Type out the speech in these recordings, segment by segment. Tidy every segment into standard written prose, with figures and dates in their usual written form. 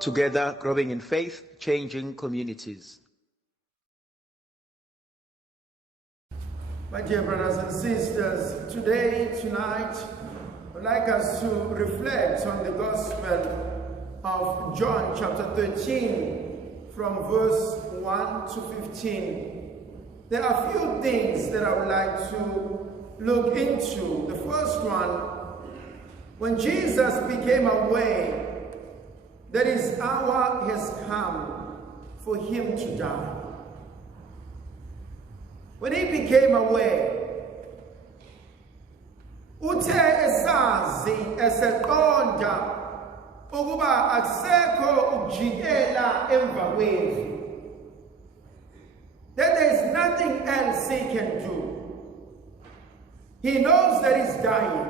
Together, growing in faith, changing communities. My dear brothers and sisters, tonight, I'd like us to reflect on the Gospel of John chapter 13 from verse 1 to 15. There are a few things that I would like to look into. The first one, when Jesus became aware that his hour has come for him to die. When he became aware, uthe esazi eseqonda ukuba akusekho ukujikela emva kwendlu, that there is nothing else he can do. He knows that he's dying.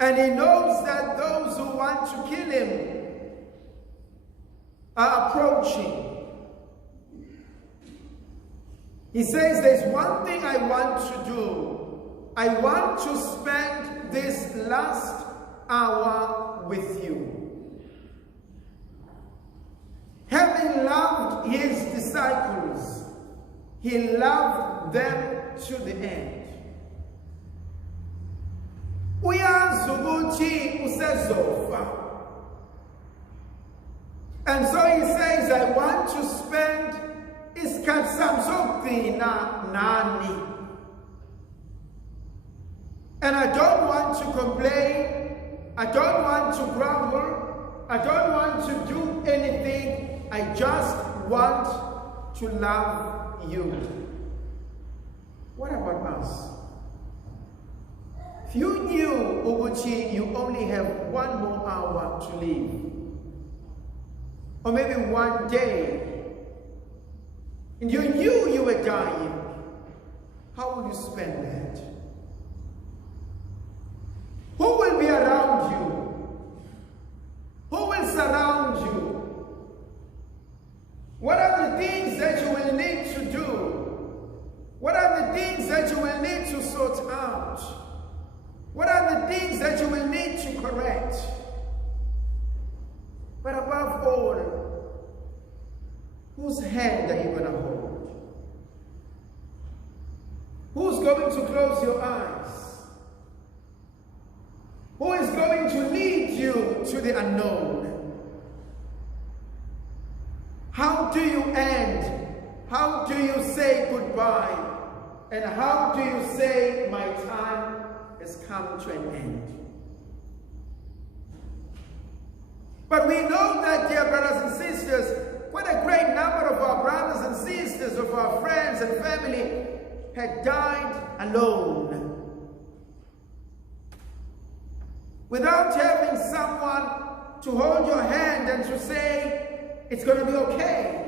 And he knows that those who want to kill him are approaching. He says, there's one thing I want to do. I want to spend this last hour with you. Having loved his disciples, he loved them to the end. Uyazi ukuthi usezofa. And so he says, I want to spend isikhathi sami sokugcina nani. And I don't want to complain. I don't want to grumble. I don't want to do anything. I just want to love you. What about us? If you knew, Uguchi, you only have one more hour to live, or maybe one day, and you knew you were dying, how will you spend that? Who will be around you? Who will surround you? What are the things that you will need to do? What are the things that you will need to sort out? What are the things that you will need to correct? But above all, whose hand are you going to hold? Who's going to close your eyes? Who is going to lead you to the unknown? How do you end? How do you say goodbye? And how do you say my time has come to an end? But we know that, dear brothers and sisters, what a great number of our brothers and sisters, of our friends and family had died alone, without having someone to hold your hand and to say, it's going to be okay.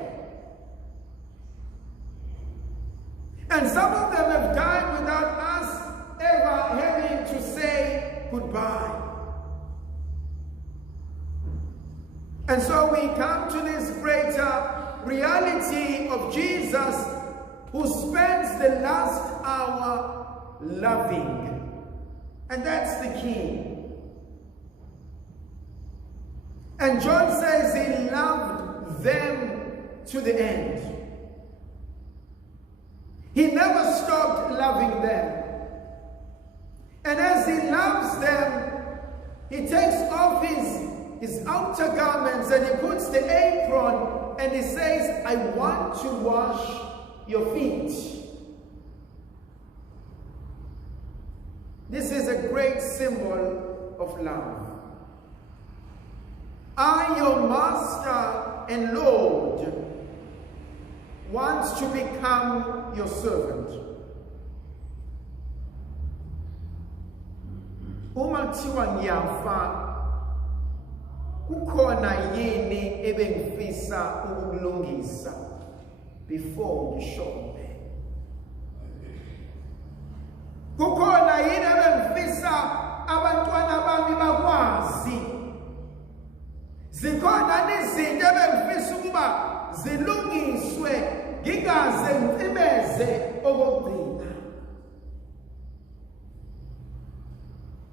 And some of them have died without us ever having to say goodbye. And so we come to this greater reality of Jesus, who spends the last hour loving. And that's the key. And John says he loved them to the end. He never stopped loving them. And as he loves them, he takes off his outer garments and he puts the apron and he says, I want to wash your feet. This is a great symbol of love. I, your master and Lord, wants to become your servant. Uma kuthiwa ngiyafa, kukhona yini ebengifisa ukukulungisa before ngishone? Kukhona yini ebengifisa abantwana bami bakwazi? Zikhona izinto ebengifisa ukuba zilungiswe ngingaze ngicimeze okugcina.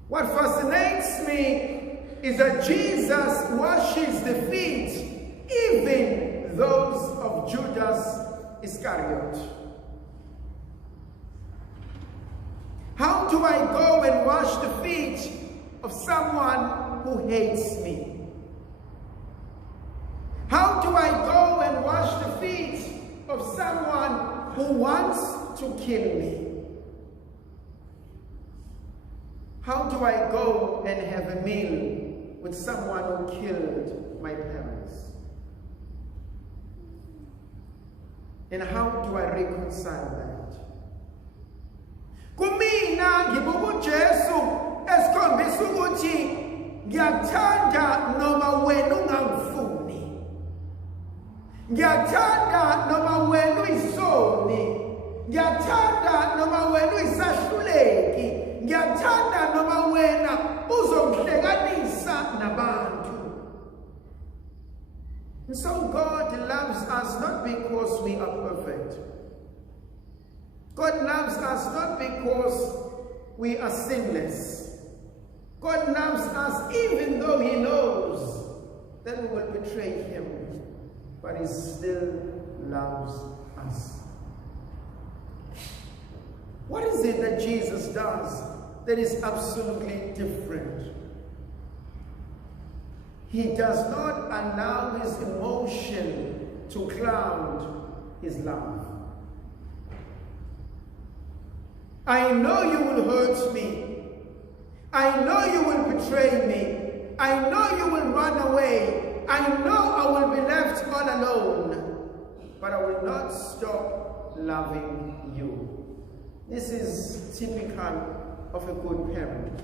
What fascinates me is that Jesus washes the feet, even those of Judas Iscariot. How do I go and wash the feet of someone who hates me? How do I go and wash the feet of someone who wants to kill me? How do I go and have a meal with someone who killed my parents? And how do I reconcile that? Kumina ngibuka uJesu esikhombisa ukuthi ngiyakuthanda noma wena ungangifuni. Ngiyakuthanda noma wena uyisoni. Ngiyakuthanda noma wena uyisahluleki. Ngiyakuthanda noma wena uzongihlekanisa nabantu. And so God loves us not because we are perfect. God loves us not because we are sinless. God loves us even though He knows that we will betray Him, but He still loves us. What is it that Jesus does that is absolutely different? He does not allow His emotion to cloud His love. I know you will hurt me. I know you will betray me. I know you will run away. I know I will be left all alone. But I will not stop loving you. This is typical of a good parent.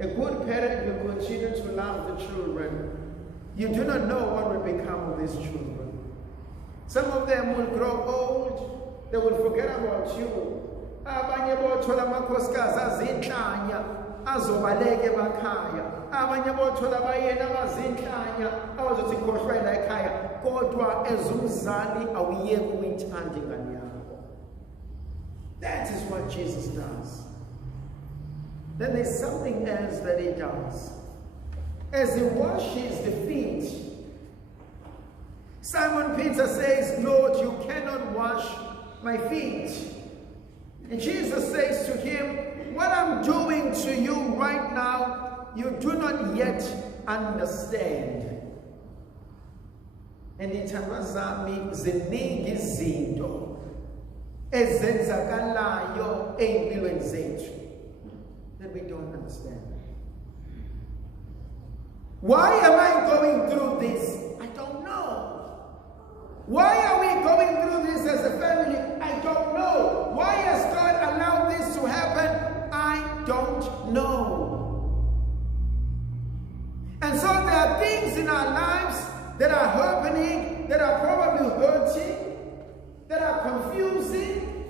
A good parent will continue to love the children. You do not know what will become of these children. Some of them will grow old. They will forget about you. Abanye bothola amakhosikazi azinhlanya azobaleke emakhaya. Abanye bothola abayena abazinhlanya abazothi khohlwela ekhaya. Kodwa ezumzali awuyeke ukuyithanda ingane yakho. That is what Jesus does. Then there's something else that He does. As He washes the feet, Simon Peter says, Lord, you cannot wash my feet. And Jesus says to him, what I'm doing to you right now, you do not yet understand. And ithandwa zami ziningi izinto ezenzakalayo empilweni zethu that we don't understand. Why am I going through this? I don't know. Why are we going through this as a family? I don't know. Why has God allowed this to happen? I don't know. And so there are things in our lives that are happening, that are probably hurting, that are confusing,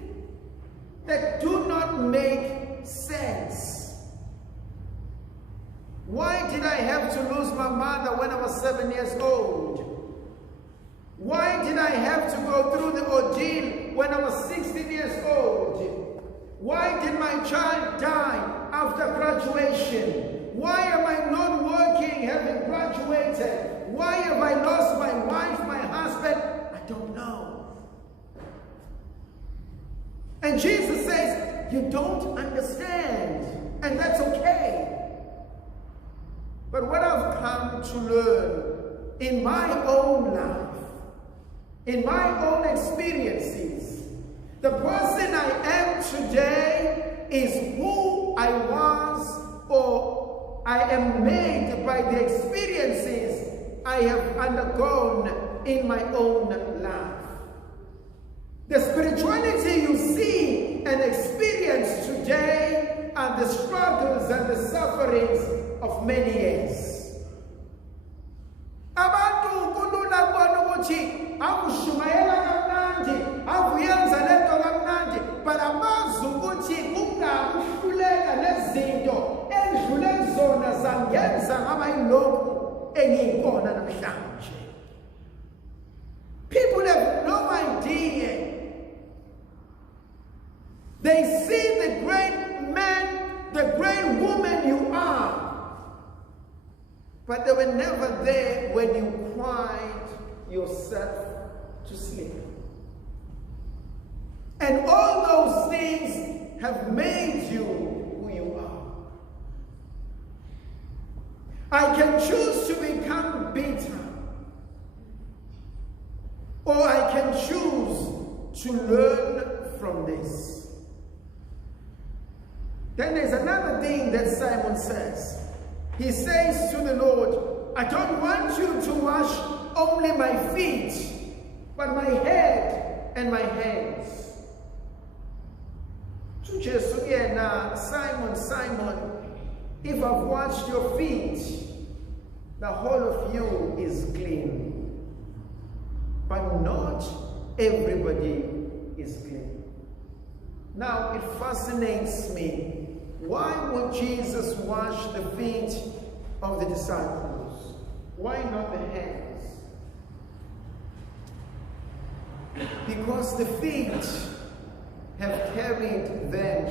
that do not make sense. Why did I have to lose my mother when I was 7 years old? Why did I have to go through the ordeal when I was 16 years old? Why did my child die after graduation? Why am I not working having graduated? Why have I lost my wife, my husband? I don't know. And Jesus says, you don't understand, and that's okay. But what I've come to learn in my own life, in my own experiences, the person I am today is who I was, or I am made by the experiences I have undergone in my own life. The spirituality you see and experience today are the struggles and the sufferings of many years. Abantu kulula kubona ukuthi akushumayela kamnandi, akuyenza lento kamnandi, but amazi ukuthi kungakuhluleka lezinto endlule zona zangenza ngaba yilokhu engiyikona namhlanje. People have no idea. They see the great man, the great woman you are, but they were never there when you cried yourself to sleep. And all those things have made you who you are. I can choose to become bitter, or I can choose to learn from this. Then there's another thing that Simon says. He says to the Lord, I don't want you to wash only my feet, but my head and my hands. To Jesus, Simon, Simon, if I've washed your feet, the whole of you is clean. But not everybody is clean. Now, it fascinates me. Why would Jesus wash the feet of the disciples? Why not the hands? Because the feet have carried them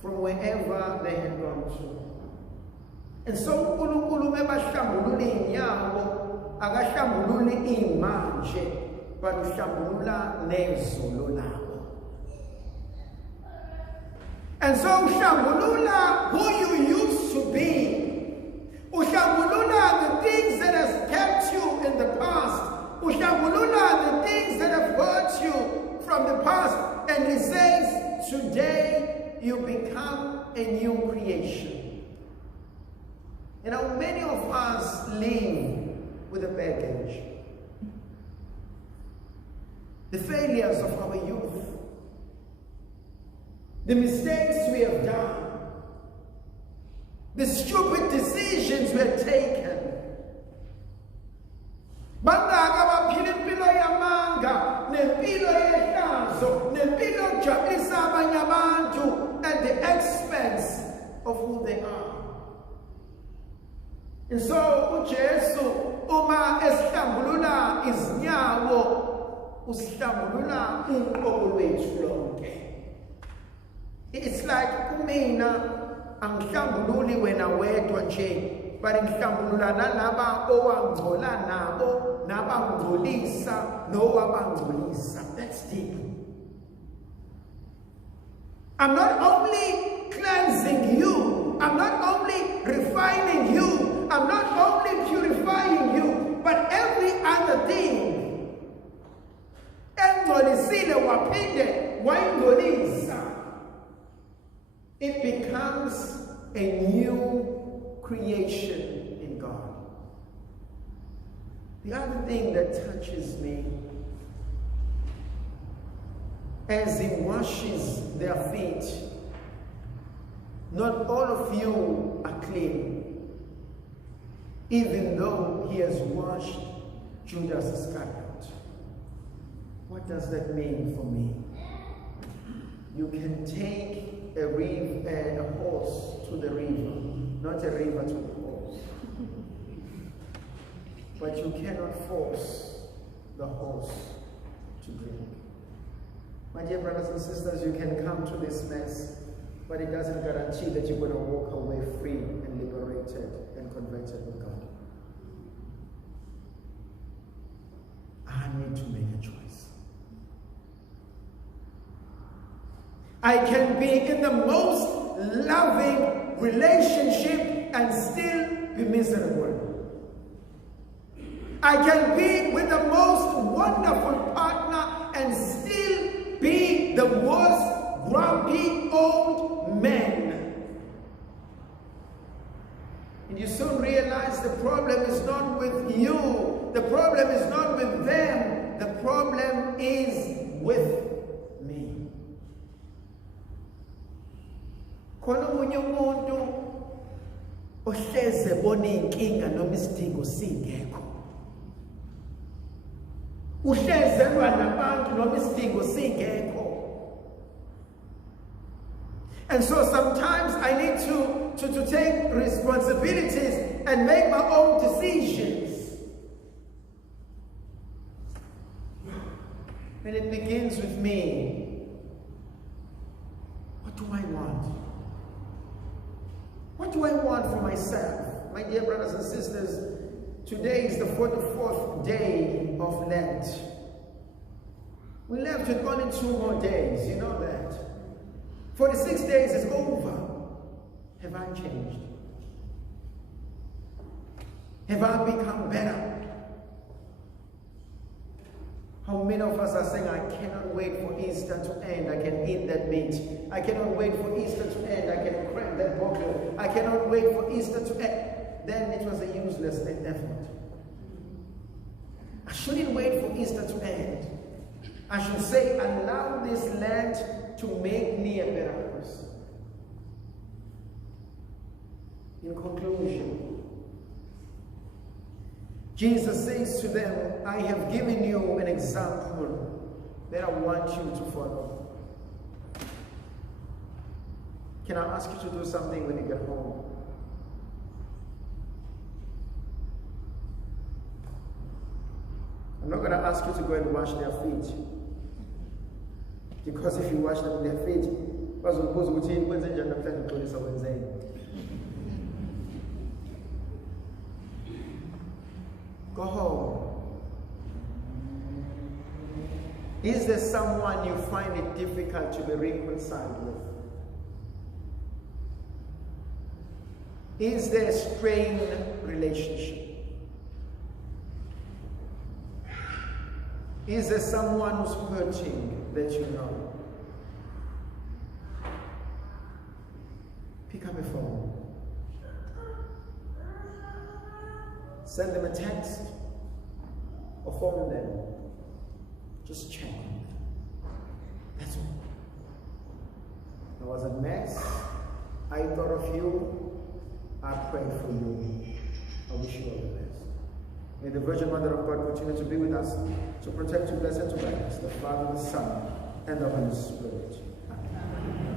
from wherever they had gone to. And so uNkulunkulu mebahlambulula inyawo akahlambululi imanje but uhlambulula nezolo labo. And so uhlambulula who you used to be. Uhlambulula the things that has kept you in the past. Uhlambulula the things that have hurt you from the past. And he says, today you become a new creation. You know, many of us live with a baggage. The failures of our youth. The mistakes we have done. The stupid decisions we have taken. At the expense of who they are. And so, uJesu uma esihlambulula izinyawo, usihlambulula uNkcobo lwethu lonke. It's like kumina angihlambululi wena wedwa nje, but ngihlambulula nalaba owangcola nabo, nabangcolisa, nowabangcolisa. That's deep. I'm not only cleansing you, I'm not only refining you, I'm not only purifying you, but every other thing. Engcolisile waphinde wayingcolisa. It becomes a new creation in God. The other thing that touches me, as he washes their feet, not all of you are clean, even though he has washed Judas Iscariot. What does that mean for me? You can take a horse to the river, not a river to the horse. But you cannot force the horse to drink. My dear brothers and sisters, you can come to this mess, but it doesn't guarantee that you're going to walk away free and liberated and converted with God. I need to make a choice. I can be in the most loving relationship and still be miserable. I can be with the most wonderful partner and still be the worst grumpy old man. And you soon realize the problem is not with you. The problem is not with them. The problem is with me. Khona omunye umuntu ohleze ebona inkinga noma isidingo singekho. Uhlezelwa nabantu noma isidingo singekho. And so sometimes I need to take responsibilities and make my own decisions. And it begins with me. What do I want? What do I want for myself? My dear brothers and sisters, today is the 44th day of Lent. We left with only 2 more days, you know that. 46 days is over. Have I changed? Have I become better? How many of us are saying, I cannot wait for Easter to end, I can eat that meat. I cannot wait for Easter to end, I can crack that bottle. I cannot wait for Easter to end. Then it was a useless effort. I shouldn't wait for Easter to end. I should say, allow this Lent to make me a better person. In conclusion, Jesus says to them, I have given you an example that I want you to follow. Can I ask you to do something when you get home? I'm not going to ask you to go and wash their feet. Because if you wash them their feet, go home. Is there someone you find it difficult to be reconciled with? Is there a strained relationship? Is there someone who's hurting that you know? Pick up a phone. Send them a text or phone them. Just check. That's all. There was a mess. I thought of you. I prayed for you. I wish you all the best. May the Virgin Mother of God continue to be with us, to protect, to bless, and to guide us, the Father, the Son, and the Holy Spirit. Amen.